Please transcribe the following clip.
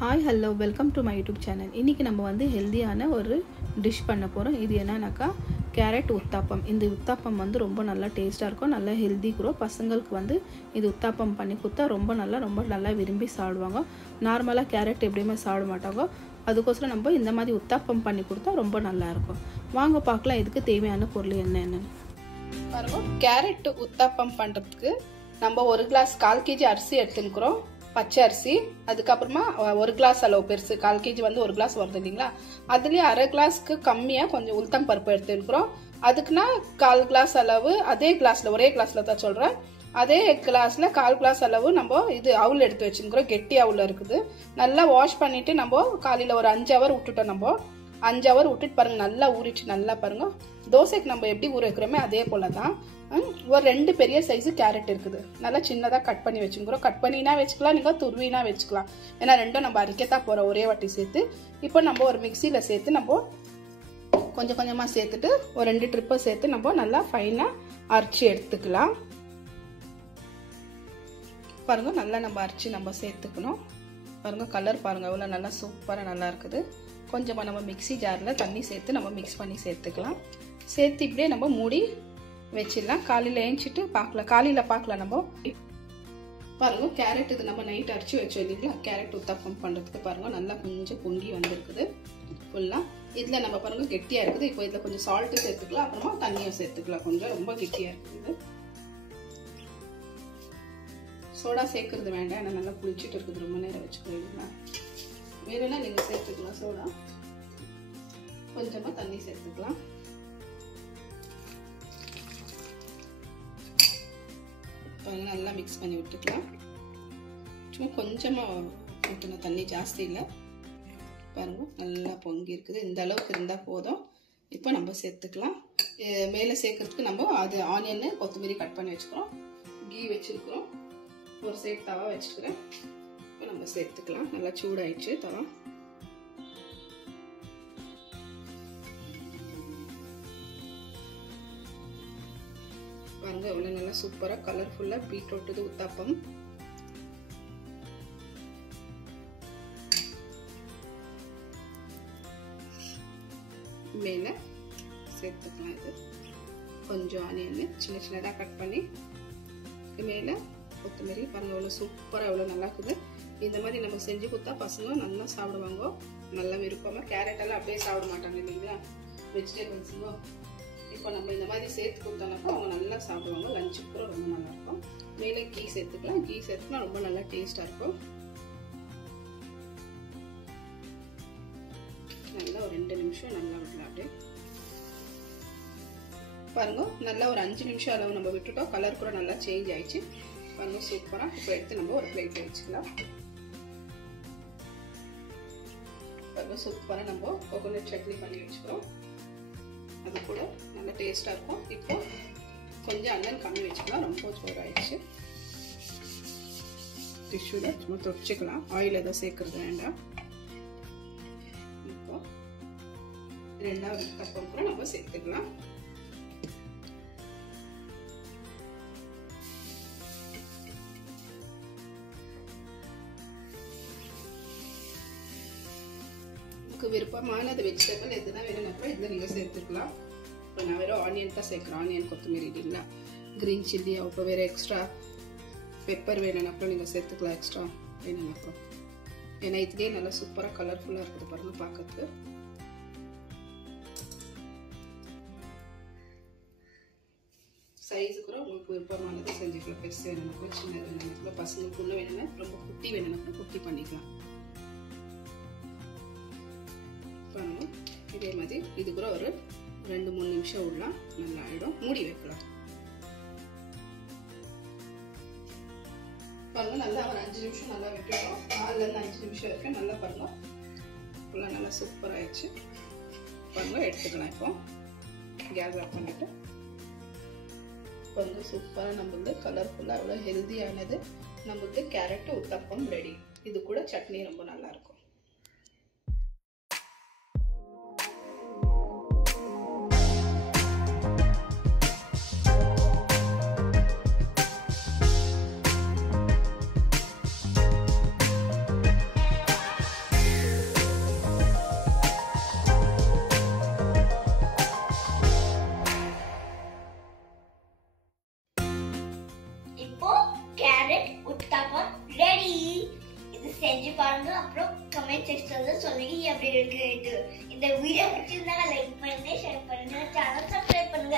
Hi hello welcome to my YouTube channel. இன்றைக்கி நம்ம வந்து ஹெல்த்தியான ஒரு டிஷ் பண்ண போகிறோம். இது என்னன்னாக்கா கேரட் உத்தாப்பம். இந்த உத்தாப்பம் வந்து ரொம்ப நல்லா டேஸ்ட்டாக இருக்கும், நல்லா ஹெல்தி கூட. பசங்களுக்கு வந்து இது உத்தாப்பம் பண்ணி கொடுத்தா ரொம்ப நல்லா விரும்பி சாப்பிடுவாங்க. நார்மலாக கேரட் எப்படியுமே சாப்பிட மாட்டாங்க. அதுக்கோசரம் நம்ம இந்த மாதிரி உத்தாப்பம் பண்ணி கொடுத்தா ரொம்ப நல்லாயிருக்கும். வாங்க பார்க்கலாம் இதுக்கு தேவையான பொருள் என்னென்னு பாருங்க. கேரட் உத்தாப்பம் பண்ணுறதுக்கு நம்ம 1 கிளாஸ் 1/4 kg அரிசி எடுத்துக்கிறோம், பச்சை அரிசி. அதுக்கப்புறமா 1 கிளாஸ் அளவு பெருசு, 1/4 kg வந்து 1 கிளாஸ் வருது இல்லைங்களா, அதுலேயே அரை கிளாஸ்க்கு கம்மியாக கொஞ்சம் உளுத்தம் பருப்பு எடுத்துக்கிறோம். அதுக்குன்னா 1/4 கிளாஸ் அளவு, அதே கிளாஸில் ஒரே கிளாஸில் தான் சொல்கிறேன், அதே கிளாஸில் 1/4 கிளாஸ் அளவு நம்ம இது அவுல் எடுத்து வச்சுக்கிறோம். கெட்டி அவுல் இருக்குது. நல்லா வாஷ் பண்ணிவிட்டு நம்ம காலையில் ஒரு 5 ஹவர் விட்டுட்டோம். நம்ம 5 ஹவர் விட்டுட்டு பாருங்கள், நல்லா ஊறிச்சு. நல்லா பாருங்கள், தோசைக்கு நம்ம எப்படி ஊற வைக்கிறோமே அதே போல தான். ஒரு 2 பெரிய சைஸு கேரட் இருக்குது. நல்லா சின்னதாக கட் பண்ணி வச்சுக்கிறோம். கட் பண்ணினா வச்சுக்கலாம், நீங்கள் துருவினா வச்சுக்கலாம். ஏன்னா ரெண்டும் நம்ம அரைக்கத்தான் போகிறோம் ஒரே வாட்டி சேர்த்து. இப்போ நம்ம ஒரு மிக்சியில் சேர்த்து நம்ம கொஞ்சம் கொஞ்சமாக சேர்த்துட்டு ஒரு 2 ட்ரிப்பை சேர்த்து நம்ம நல்லா ஃபைனாக அரைச்சி எடுத்துக்கலாம். பாருங்க, நல்லா நம்ம அரைச்சி நம்ம சேர்த்துக்கணும். பாருங்க, கலர் பாருங்க எவ்வளோ நல்லா சூப்பராக நல்லா இருக்குது. கொஞ்சமாக நம்ம மிக்சி ஜாரில் தண்ணி சேர்த்து நம்ம மிக்ஸ் பண்ணி சேர்த்துக்கலாம். சேர்த்து இப்படியே நம்ம மூடி வச்சிடலாம். காலையில் ஏஞ்சிட்டு பார்க்கலாம், காலையில் பார்க்கலாம். நம்ம பாருங்க, கேரட் இது நம்ம நைட் அரைச்சி வச்சோம் இல்லைங்களா, கேரட் உத்தாப்பம் பண்ணுறதுக்கு பாருங்க நல்லா கொஞ்சம் பொங்கி வந்திருக்குது ஃபுல்லாக. இதில் நம்ம பாருங்க கெட்டியாக இருக்குது. இப்போ இதில் கொஞ்சம் சால்ட்டு சேர்த்துக்கலாம், அப்புறமா தண்ணியும் சேர்த்துக்கலாம். கொஞ்சம் ரொம்ப கெட்டியாக இருக்குது. சோடா சேர்க்கறது வேண்டாம், ஏன்னா நல்லா புளிச்சிட்டு இருக்குது, ரொம்ப நேரம் வச்சுக்கிறீங்களா. வேணும்னா நீங்கள் சேர்த்துக்கலாம் சோடா. கொஞ்சமாக தண்ணி சேர்த்துக்கலாம். நல்லா மிக்ஸ் பண்ணி விட்டுக்கலாம். சும்மா கொஞ்சமாக ஊற்றின தண்ணி, ஜாஸ்தி இல்லை. பாருங்க நல்லா பொங்கி இருக்குது. இந்த அளவுக்கு இருந்தால் போதும். இப்போ நம்ம சேர்த்துக்கலாம். மேலே சேர்க்கறதுக்கு நம்ம அது ஆனியன்னு கொத்தமல்லி கட் பண்ணி வச்சுக்கிறோம், கீ வச்சுருக்கிறோம், ஒரு சைட் தவா வச்சுக்கிறேன். இப்போ நம்ம சேர்த்துக்கலாம். நல்லா சூடாயிடுச்சு தவா. பாருங்க எவ்வளோ நல்லா சூப்பராக கலர்ஃபுல்லாக பீட்ரூட் இது உத்தாப்பம். மேலே சேர்த்துக்கலாம். இது கொஞ்சம் ஆனியன் சின்ன சின்னதாக கட் பண்ணி மேலே கொத்தமல்லி. பாருங்க எவ்வளோ சூப்பராக எவ்வளோ நல்லா இருக்குது. இந்த மாதிரி நம்ம செஞ்சு கொடுத்தா பசங்க நல்லா சாப்பிடுவாங்க, நல்லா விருப்பமாக. கேரட் எல்லாம் அப்படியே சாப்பிட மாட்டாங்க இல்லைங்களா, வெஜிடபிள்ஸுங்க. இப்போ நம்ம இந்த மாதிரி சேர்த்து கொடுத்தோம்னாக்கா அவங்க நல்லா சாப்பிடுவாங்க. லஞ்சுக்கு கூட ரொம்ப நல்லா இருக்கும். மேலே கீ சேர்த்துக்கலாம். கீ சேர்த்துனா ரொம்ப நல்லா டேஸ்டாக இருக்கும். நல்லா ஒரு 2 நிமிஷம் நல்லா விடலாம். அப்படியே பாருங்க, நல்லா ஒரு 5 நிமிஷம் அளவு நம்ம விட்டுட்டோம். கலர் கூட நல்லா சேஞ்ச் ஆயிடுச்சு. பாருங்க சூப்பராக. இப்போ எடுத்து நம்ம ஒரு பிளேட்ல வச்சுக்கலாம். பாருங்க சூப்பராக நம்ம கோகோனட் சட்னி பண்ணி வச்சுக்கிறோம். அது கூட நல்லா டேஸ்டாக இருக்கும். இப்போ கொஞ்சம் அண்ணன் கம்மி வச்சுக்கலாம், ரொம்ப சோறு ஆயிடுச்சு. டிஷ்யூவில் சும்மா தொடிச்சுக்கலாம், ஆயில் எதாவது சேர்க்கறது வேண்டாம். இப்போ 2வது கப் கூட நம்ம சேர்த்துக்கலாம். விருப்பமானது வெஜிடபிள் எதுனா வேணும்னா இதில் நீங்கள் சேர்த்துக்கலாம். இப்போ நான் வெறும் ஆனியன் தான் சேர்க்குறேன், ஆனியன் கொத்தமல்லி இல்லைங்களா. க்ரீன் சில்லி அப்புறம் வேறு எக்ஸ்ட்ரா பெப்பர் வேணும்னாப்புறம் நீங்கள் சேர்த்துக்கலாம், எக்ஸ்ட்ரா வேணும்னாப்புறம். ஏன்னா இதுலேயே நல்லா சூப்பராக கலர்ஃபுல்லாக இருக்குது பாருங்க பார்க்கறதுக்கு. சைஸு கூட உங்களுக்கு விருப்பமானது செஞ்சுக்கலாம். பெருசு வேணும்னாப்புறம், சின்னது வேணும்னாப்புறம், பசங்களுக்கு ஒன்று வேணும்னா ரொம்ப குட்டி வேணும்னாப்புறம் குட்டி பண்ணிக்கலாம். இதே மாதிரி இது கூட ஒரு 2-3 நிமிஷம் விடலாம், நல்லா ஆயிடும். மூடி வைக்கலாம். பாருங்க நல்லா ஒரு 5 நிமிஷம் நல்லா விட்டுட்டோம். 4லேருந்து 5 நிமிஷம் வரைக்கும் நல்லா பாருங்க ஃபுல்லாக நல்லா சூப்பராக ஆயிடுச்சு. பாருங்க எடுத்துக்கலாம். இப்போ கேஸ் ஆஃப் பண்ணிட்டு பாருங்க சூப்பராக நம்ம வந்து கலர்ஃபுல்லாக எவ்வளோ ஹெல்த்தியானது நமக்கு கேரட் உத்தாப்பம் ரெடி. இது கூட சட்னி ரொம்ப நல்லா இருக்கும். செஞ்சு பாருங்க. அப்புறம் கமெண்ட் செக்ஷன்ல சொல்லுங்க எப்படி இருக்கு. இந்த வீடியோ பிடிச்சிருந்தா லைக் பண்ணுங்க, ஷேர் பண்ணுங்க, சேனல் சப்ஸ்கிரைப் பண்ணுங்க.